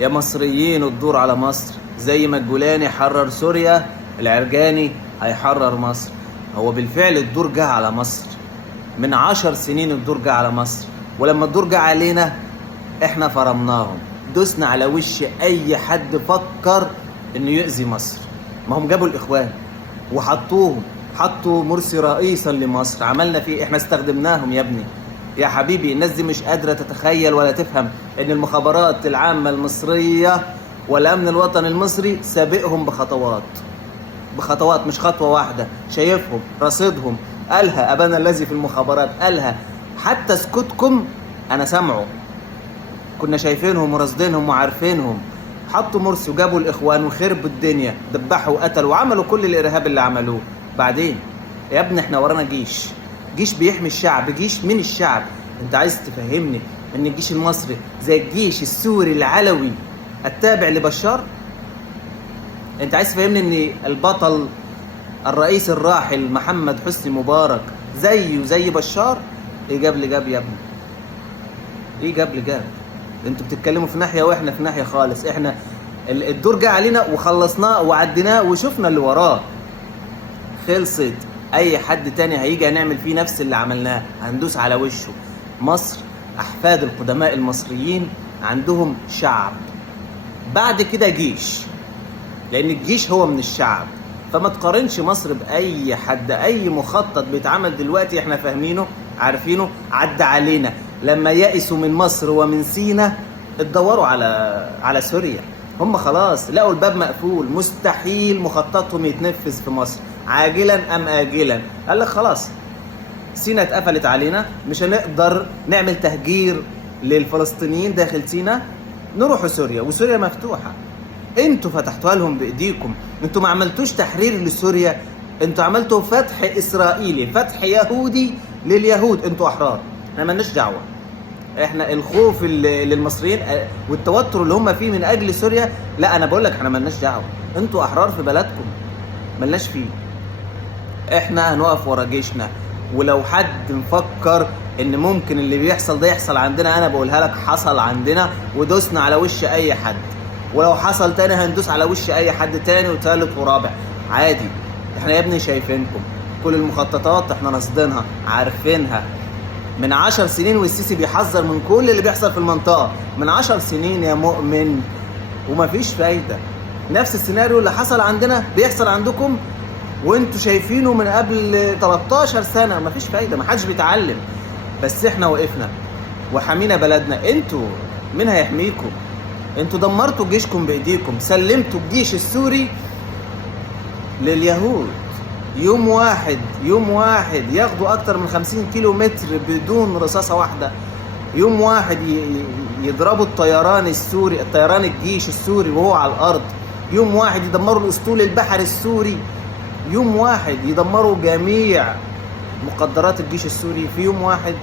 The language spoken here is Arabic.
يا مصريين الدور على مصر، زي ما الجولاني حرر سوريا العرجاني هيحرر مصر. هو بالفعل الدور جه على مصر من 10 سنين، الدور جه على مصر، ولما الدور جه علينا احنا فرمناهم، دوسنا على وش اي حد فكر انه يؤذي مصر. ما هم جابوا الاخوان وحطوهم، حطوا مرسي رئيسا لمصر، عملنا فيه احنا استخدمناهم يا ابني. يا حبيبي الناس دي مش قادرة تتخيل ولا تفهم ان المخابرات العامة المصرية والامن الوطني المصري سابقهم بخطوات مش خطوة واحدة، شايفهم رصيدهم، قالها ابانا الذي في المخابرات، قالها حتى سكوتكم انا سامعه، كنا شايفينهم ورصدينهم وعارفينهم. حطوا مرسي وجابوا الاخوان وخربوا الدنيا، دبحوا وقتلوا وعملوا كل الارهاب اللي عملوه. بعدين يا ابني احنا ورانا جيش بيحمي الشعب، جيش من الشعب. انت عايز تفهمني ان الجيش المصري زي الجيش السوري العلوي التابع لبشار؟ انت عايز تفهمني ان البطل الرئيس الراحل محمد حسني مبارك زيه زي بشار؟ ايه جاب لي جاب يا ابني، ايه جاب لي جاب؟ انتوا بتتكلموا في ناحيه واحنا في ناحيه خالص. احنا الدور جه علينا وخلصناه وعديناه وشفنا اللي وراه، خلصت. اي حد تاني هيجي هنعمل فيه نفس اللي عملناه، هندوس على وشه. مصر احفاد القدماء المصريين عندهم شعب، بعد كده جيش، لان الجيش هو من الشعب. فما تقارنش مصر باي حد. اي مخطط بيتعمل دلوقتي احنا فاهمينه عارفينه، عدى علينا. لما يئسوا من مصر ومن سينا اتدوروا على سوريا، هم خلاص لقوا الباب مقفول، مستحيل مخططهم يتنفذ في مصر عاجلا ام اجلا. قال لك خلاص سينا اتقفلت علينا، مش هنقدر نعمل تهجير للفلسطينيين داخل سينا، نروحوا سوريا، وسوريا مفتوحه. انتوا فتحتوها لهم بايديكم، انتوا ما عملتوش تحرير لسوريا، انتوا عملتوا فتح اسرائيلي، فتح يهودي لليهود. انتوا احرار، احنا مالناش دعوه. احنا الخوف اللي المصريين والتوتر اللي هم فيه من اجل سوريا، لا انا بقول لك احنا مالناش دعوه، انتوا احرار في بلدكم، مالناش فيه. احنا هنقف ورا جيشنا. ولو حد مفكر ان ممكن اللي بيحصل ده يحصل عندنا، انا بقولها لك حصل عندنا ودوسنا على وش اي حد، ولو حصل تاني هندوس على وش اي حد تاني وثالث ورابع عادي. احنا يا ابني شايفينكم، كل المخططات احنا رصدينها عارفينها من 10 سنين، والسيسي بيحذر من كل اللي بيحصل في المنطقة من 10 سنين يا مؤمن، ومفيش فايدة. نفس السيناريو اللي حصل عندنا بيحصل عندكم، وانتوا شايفينه من قبل 13 سنة، مفيش فايدة، محدش بيتعلم. بس احنا وقفنا وحمينا بلدنا. انتوا مين هيحميكم؟ انتوا دمرتوا جيشكم بايديكم، سلمتوا الجيش السوري لليهود. يوم واحد ياخدوا اكتر من 50 كيلو متر بدون رصاصة واحدة. يوم واحد يضربوا الطيران السوري، الطيران الجيش السوري وهو على الارض. يوم واحد يدمروا الاسطول البحري السوري. يوم واحد يدمروا جميع مقدرات الجيش السوري في يوم واحد.